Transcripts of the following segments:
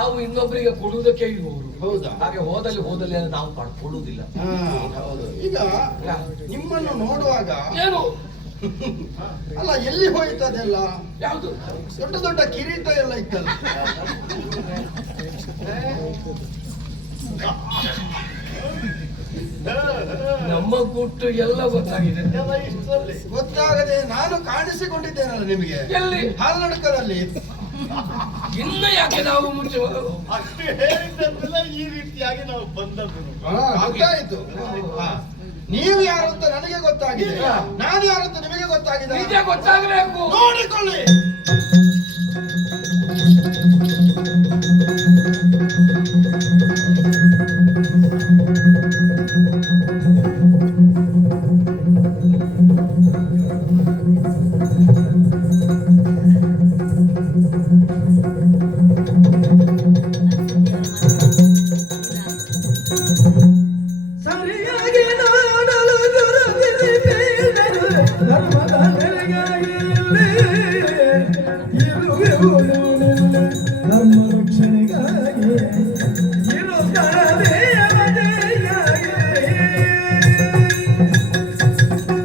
ನಾವು ಇನ್ನೊಬ್ಬರಿಗೆ ಕೊಡುವುದಕ್ಕೆ ಇರುವವರು. ಹೌದಾ? ಹಾಗೆ ಹೋದಲ್ಲಿ ನಾವು ಕೊಡುವುದಿಲ್ಲ. ಹೌದು. ಈಗ ನಿಮ್ಮನ್ನು ನೋಡುವಾಗ ಏನು ಅಲ್ಲ ಎಲ್ಲಿ ಹೋಯ್ತು ಅದೆಲ್ಲ? ಯಾವುದು ದೊಡ್ಡ ದೊಡ್ಡ ಕಿರೀಟ ಎಲ್ಲ ಇತ್ತಲ್ಲ. ನಮ್ಮ ಗುಟ್ಟು ಎಲ್ಲ ಗೊತ್ತಾಗಿದೆ. ಗೊತ್ತಾಗದೆ ನಾನು ಕಾಣಿಸಿಕೊಂಡಿದ್ದೇನಲ್ಲ ನಿಮಗೆ ಎಲ್ಲಿ? ಹಾಲ್ನಡಕದಲ್ಲಿ. ಇನ್ನು ಯಾಕೆ ನಾವು ಮುಂಚೆ ಅಷ್ಟು ಹೇಳಿದ್ದೆಲ್ಲ ಈ ರೀತಿಯಾಗಿ ನಾವು ಬಂದದ್ದು ಗೊತ್ತಾಯ್ತು. ನೀವು ಯಾರು ಅಂತ ನನಗೆ ಗೊತ್ತಾಗಿದೆ, ನಾನು ಯಾರು ಅಂತ ನಿಮಗೆ ಗೊತ್ತಾಗಿದೆ. ನಿಜ ಗೊತ್ತಾಗಬೇಕು. ನೋಡಿಕೊಳ್ಳಿ.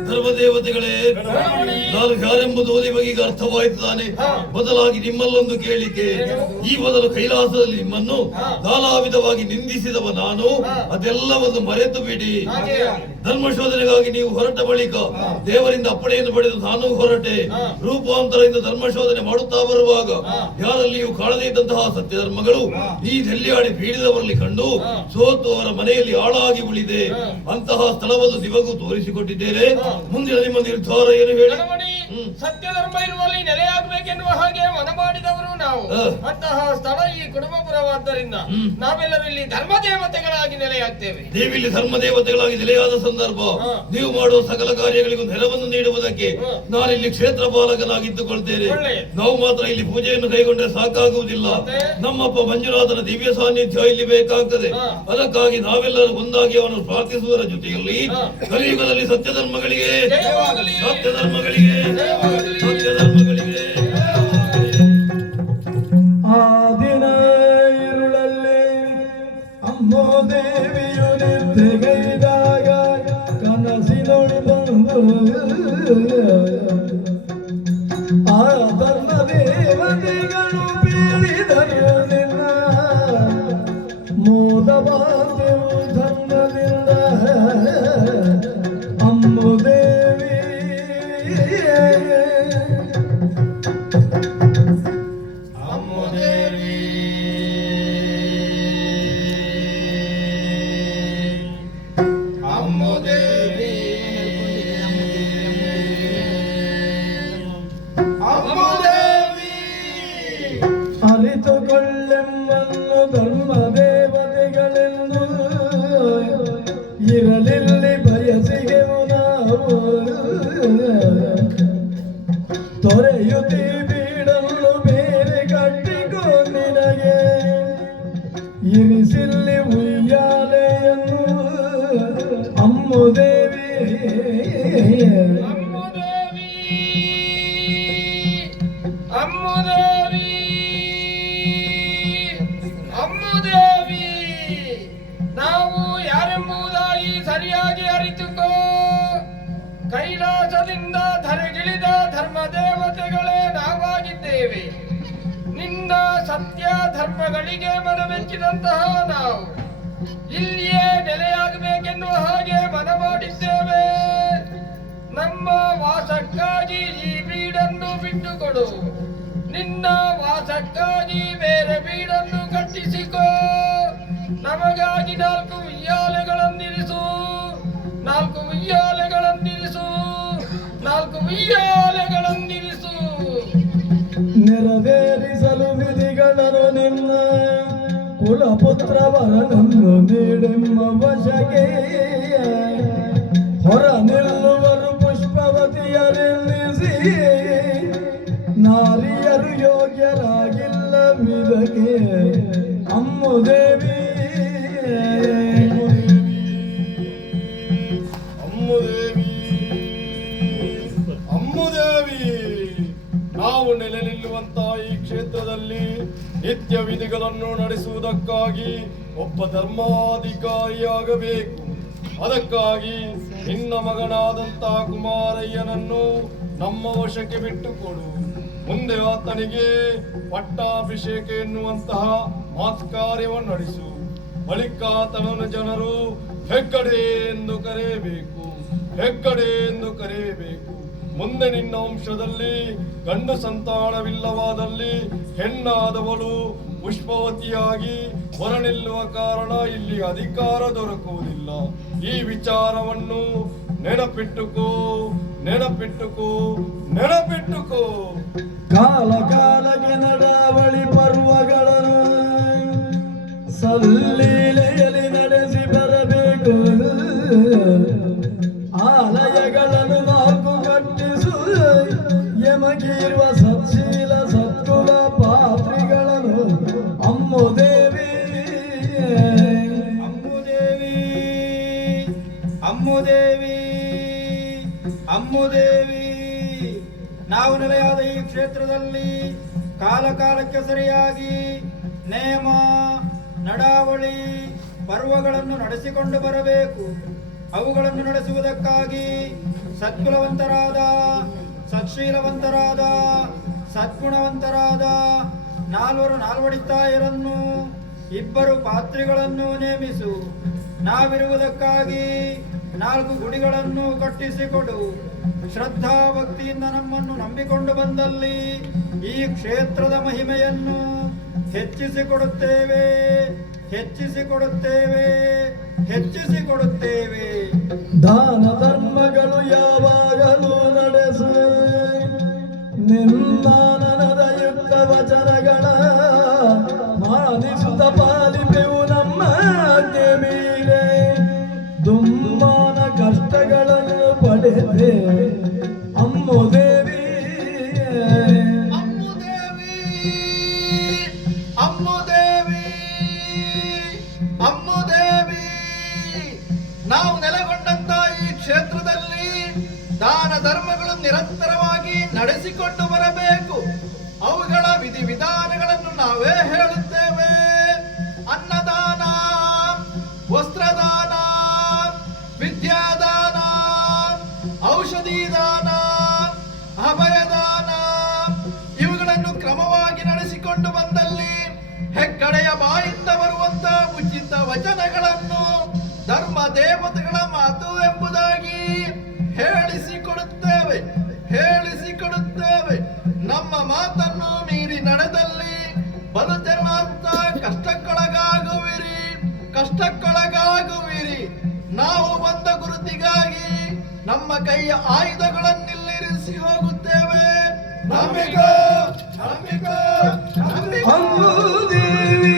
ಧರ್ಮದೇವತೆಗಳೇ, ನಾನು ಯಾರೆಂಬುದು ನಿಮಗೀಗ ಅರ್ಥವಾಯಿತು ತಾನೆ? ಬದಲಾಗಿ ನಿಮ್ಮಲ್ಲೊಂದು ಕೇಳಿಕೆ. ಈ ಮೊದಲು ಕೈಲಾಸದಲ್ಲಿ ನಿಮ್ಮನ್ನು ನಾನಾ ವಿಧವಾಗಿ ನಿಂದಿಸಿದವ ನಾನು. ಅದೆಲ್ಲವನ್ನು ಮರೆತು ಬಿಡಿ. ಧರ್ಮಶೋಧನೆಗಾಗಿ ನೀವು ಹೊರಟ ಬಳಿಕ ದೇವರಿಂದ ಅಪ್ಪಣೆಯನ್ನು ಪಡೆದು ನಾನು ಹೊರಟೆ. ರೂಪಾಂತರದಿಂದ ಧರ್ಮಶೋಧನೆ ಮಾಡುತ್ತಾ ಬರುವಾಗ ಯಾರಲ್ಲಿಯೂ ಕಾಣದೇ ಇದ್ದಂತಹ ಸತ್ಯ ಧರ್ಮಗಳು ಈ ನೆಲ್ಲಿಯಾಡಿ ಪೀಡಿದವರಲ್ಲಿ ಕಂಡು ಸೋತು ಅವರ ಮನೆಯಲ್ಲಿ ಆಳಾಗಿ ಉಳಿದೆ. ಅಂತಹ ಸ್ಥಳವನ್ನು ನಿಮಗೂ ತೋರಿಸಿಕೊಟ್ಟಿದ್ದೇನೆ. ಮುಂದಿನ ನಿಮ್ಮ ನಿರ್ಧಾರ ಏನು ಹೇಳಿ? ಸತ್ಯ ಧರ್ಮ ಇರುವಲ್ಲಿ ನೆಲೆಯಾಗಬೇಕೆನ್ನುವ ಹಾಗೆ ಮನ ಮಾಡಿದವರು ನಾವು. ಅಂತಹ ಸ್ಥಳ ಈ ಕುಟುಂಬಪುರವಾದ್ದರಿಂದ ನಾವೆಲ್ಲರೂ ಇಲ್ಲಿ ಧರ್ಮ ದೇವತೆಗಳಾಗಿ ನೆಲೆಯಾಗ್ತೇವೆ. ನೀವಿಲ್ಲಿ ಧರ್ಮ ದೇವತೆಗಳಾಗಿ ನೆಲೆಯಾದ ಸಂದರ್ಭ ನೀವು ಮಾಡುವ ಸಕಲ ಕಾರ್ಯಗಳಿಗೂ ನೆರವನ್ನು ನೀಡುವುದಕ್ಕೆ ನಾನಿಲ್ಲಿ ಕ್ಷೇತ್ರ ಪಾಲಕನಾಗಿದ್ದುಕೊಳ್ತೇನೆ. ನಾವು ಮಾತ್ರ ಇಲ್ಲಿ ಪೂಜೆಯನ್ನು ಕೈಗೊಂಡ್ರೆ ಸಾಕಾಗುವುದಿಲ್ಲ. ನಮ್ಮಪ್ಪ ಮಂಜುನಾಥನ ದಿವ್ಯ ಸಾನ್ನಿಧ್ಯ ಇಲ್ಲಿ ಬೇಕಾಗ್ತದೆ. ಅದಕ್ಕಾಗಿ ನಾವೆಲ್ಲರೂ ಒಂದಾಗಿ ಅವನು ಪ್ರಾರ್ಥಿಸುವುದರ ಜೊತೆಯಲ್ಲಿ ಕಲಿಯುಗದಲ್ಲಿ ಸತ್ಯ ಧರ್ಮಗಳಿಗೆ ಸತ್ಯ ಧರ್ಮಗಳಿಗೆ ಸತ್ಯ ಧರ್ಮಗಳಿಗೆ ಆ ದಿನ ഇരുಳಲ್ಲಿ ಅಮ್ಮೋ ದೇವಿಯು ನಿದ್ದೆಗೈದಾಗ ಕನಸಿನೊಳು ಬಂದು ಆ ಧರ್ಮ ದೇವತೆಗಳು ಬೀಳಿದರು ನಿನ್ನ ಮೋದವಾದೆವು ಧರ್ಮದಿಂದ ಅಮ್ಮೋ ದೇವಿ. ಅರಿತುಕೊಳ್ಳೆಮ್ಮನ್ನು ಧರ್ಮ ದೇವತೆಗಳೆಂದು ಇರಲಿಲ್ಲಿ ಬಯಸಿಗೆವು ನಾವು. ತೊರೆಯುತ್ತಿ ಬೀಡನ್ನು ಬೇರೆ ಕಟ್ಟಿಕೋ ನಿನಗೆ ಇರಿಸಿಲ್ಲಿ ಉಯ್ಯಾಲೆಯನ್ನು ಅಮ್ಮು ದೇವಿ. ನಾವು ಯಾರೆಂಬುದಾಗಿ ಸರಿಯಾಗಿ ಅರಿತುಕೋ. ಕೈಲಾಸದಿಂದ ಧರೆಗಿಳಿದ ಧರ್ಮ ದೇವತೆಗಳೇ ನಾವಾಗಿದ್ದೇವೆ. ನಿನ್ನ ಸತ್ಯ ಧರ್ಮಗಳಿಗೆ ಮನಮೆಚ್ಚಿದಂತಹ ನಾವು ಇಲ್ಲಿಯೇ ನೆಲೆಯಾಗಬೇಕೆನ್ನುವ ಹಾಗೆ ಮನ ಮಾಡಿದ್ದೇವೆ. ನಮ್ಮ ವಾಸಕ್ಕಾಗಿ ಈ ಬೀಡನ್ನು ಬಿಟ್ಟುಕೊಡು. ನಿನ್ನ ವಾಸಕ್ಕಾಗಿ ಬೇರೆ ಬೀಡನ್ನು ಕಟ್ಟಿಸಿಕೋ. ನಮಗಾಗಿ 4 ಉಯ್ಯಾಲೆಗಳನ್ನಿರಿಸು, 4 ಉಯ್ಯಾಲೆಗಳನ್ನಿರಿಸು, 4 ಉಯ್ಯಾಲೆಗಳನ್ನಿರಿಸು. ನೆರವೇರಿಸಲು ವಿಧಿಗಳನ್ನು ನಿನ್ನ ಕುಲಪುತ್ರವರನನ್ನು ನೀಡೆಮ್ಮ ವಶಗೆ ಹೊರ ನಿಲ್ಲುವರು ಪುಷ್ಪವತಿಯರೆನ್ನಿಸಿ. ನಾರಿಯರು ಯೋಗ್ಯರಾಗಿಲ್ಲವಿದಕ್ಕೆ ಅಮ್ಮು ದೇವಿ. ನಾವು ನೆಲೆ ನಿಲ್ಲುವಂತಹ ಈ ಕ್ಷೇತ್ರದಲ್ಲಿ ನಿತ್ಯ ವಿಧಿ ವಿಧಿಗಳನ್ನು ನಡೆಸುವುದಕ್ಕಾಗಿ ಒಬ್ಬ ಧರ್ಮಾಧಿಕಾರಿಯಾಗಬೇಕು. ಅದಕ್ಕಾಗಿ ನಿನ್ನ ಮಗನಾದಂತಹ ಕುಮಾರಯ್ಯನನ್ನು ನಮ್ಮ ವಶಕ್ಕೆ ಬಿಟ್ಟುಕೊಡು. ಮುಂದೆ ಆತನಿಗೆ ಪಟ್ಟಾಭಿಷೇಕ ಎನ್ನುವಂತಹ ಮಾತ್ಕಾರ್ಯವನ್ನು ನಡೆಸು. ಬಳಿಕ ಆತನನ್ನು ಜನರು ಹೆಗ್ಗಡೆ ಎಂದು ಕರೆಯಬೇಕು, ಹೆಗ್ಗಡೆ ಎಂದು ಕರೆಯಬೇಕು. ಮುಂದೆ ನಿನ್ನ ವಂಶದಲ್ಲಿ ಗಂಡು ಸಂತಾನವಿಲ್ಲವಾದಲ್ಲಿ ಹೆಣ್ಣಾದವಳು ಪುಷ್ಪವತಿಯಾಗಿ ಹೊರ ನಿಲ್ಲುವ ಕಾರಣ ಇಲ್ಲಿ ಅಧಿಕಾರ ದೊರಕುವುದಿಲ್ಲ. ಈ ವಿಚಾರವನ್ನು ನೆನಪಿಟ್ಟುಕೋ, ನೆನಪಿಟ್ಟುಕೋ, ನೆನಪಿಟ್ಟುಕೋ. ಕಾಲ ಕಾಲಕ್ಕೆ ನಡಾವಳಿ ಪರ್ವಗಳನ್ನು ಸಲ್ಲೀಲೆಯಲ್ಲಿ ನಡೆಸಿ ಬರಬೇಕು. ಆಲಯಗಳನ್ನು ನಾಲ್ಕು ಕಟ್ಟಿಸು ಯಮಗಿರುವ ಸತ್ಶೀಲ ಸತ್ಕುಲ ಪಾತ್ರಿಗಳನ್ನು ಅಮ್ಮುದೇವಿ ಅಮ್ಮುದೇವಿ ಅಮ್ಮುದೇವಿ ಅಮ್ಮುದೇವಿ. ನಾವು ನೆಲೆಯಾದ ಈ ಕ್ಷೇತ್ರದಲ್ಲಿ ಕಾಲ ಕಾಲಕ್ಕೆ ಸರಿಯಾಗಿ ನೇಮ ನಡಾವಳಿ ಪರ್ವಗಳನ್ನು ನಡೆಸಿಕೊಂಡು ಬರಬೇಕು. ಅವುಗಳನ್ನು ನಡೆಸುವುದಕ್ಕಾಗಿ ಸತ್ಕುಲವಂತರಾದ, ಸತ್ಶೀಲವಂತರಾದ, ಸದ್ಗುಣವಂತರಾದ 4 ನಾಲ್ವಡಿತಾಯರನ್ನು, 2 ಪಾತ್ರಿಗಳನ್ನು ನೇಮಿಸು. ನಾವಿರುವುದಕ್ಕಾಗಿ 4 ಗುಡಿಗಳನ್ನು ಕಟ್ಟಿಸಿಕೊಡು. ಶ್ರದ್ಧಾ ಭಕ್ತಿಯಿಂದ ನಮ್ಮನ್ನು ನಂಬಿಕೊಂಡು ಬಂದಲ್ಲಿ ಈ ಕ್ಷೇತ್ರದ ಮಹಿಮೆಯನ್ನು ಹೆಚ್ಚಿಸಿಕೊಡುತ್ತೇವೆ, ಹೆಚ್ಚಿಸಿಕೊಡುತ್ತೇವೆ, ಹೆಚ್ಚಿಸಿಕೊಡುತ್ತೇವೆ. ದಾನ ಧರ್ಮಗಳು ಯಾವಾಗಲೂ ನಡೆಸು. ನಿಂದಾನನದ ಯುಕ್ತ ವಚನಗಳ ಮಾನಿಸುತ್ತ ಪಾಲಿಪೆವು ನಮ್ಮ ಆಜ್ಞೆ ಮೀರೆ. ದುಮ್ಮಾನ ಕಷ್ಟಗಳನ್ನು ಪಡೆದೆ ಅಮ್ಮುದೇವಿ ಅಮ್ಮುದೇವಿ ಅಮ್ಮುದೇವಿ ಅಮ್ಮುದೇವಿ. ನಾವು ನೆಲೆಗೊಂಡಂತ ಈ ಕ್ಷೇತ್ರದಲ್ಲಿ ದಾನ ಧರ್ಮಗಳು ನಿರಂತರವಾಗಿ ನಡೆಸಿಕೊಂಡು ಬರಬೇಕು. ಅವುಗಳ ವಿಧಿವಿಧಾನಗಳನ್ನು ನಾವೇ ಹೇಳುತ್ತೇವೆ. ಅನ್ನದಾನ, ವಸ್ತ್ರದಾನ, ವಿದ್ಯಾದಾನ, ಔಷಧಿ ದಾನ, ಅಭಯದಾನ ಇವುಗಳನ್ನು ಕ್ರಮವಾಗಿ ನಡೆಸಿಕೊಂಡು ಬಂದಲ್ಲಿ ಹೆಗ್ಗಡೆಯ ಬಾಯಿಂದ ಬರುವಂತ ಉಚಿತ ವಚನಗಳನ್ನು ಧರ್ಮ ದೇವತೆಗಳ ಮಾತು ಎಂಬುದಾಗಿ ಹೇಳಿಸಿಕೊಡುತ್ತೇವೆ, ಹೇಳಿಸಿಕೊಡುತ್ತೇವೆ. ನಮ್ಮ ಮಾತನ್ನು ಮೀರಿ ನಡೆದಲ್ಲಿ ಬದುಕಿರುವಂತ ಕಷ್ಟಕ್ಕೊಳಗಾಗುವಿರಿ, ಕಷ್ಟಕ್ಕೊಳಗಾಗುವಿರಿ. ನಾವು ಬಂದ ಗುರುತಿಗಾಗಿ ನಮ್ಮ ಕೈಯ ಆಯುಧಗಳನ್ನಿಲ್ಲಿರಿಸಿ ಹೋಗುತ್ತೇವೆ. ನಂಬಿಕೋ, ನಂಬಿಕೋ, ನಂಬಿಕೋ. ಅಮ್ಮುದೇವಿ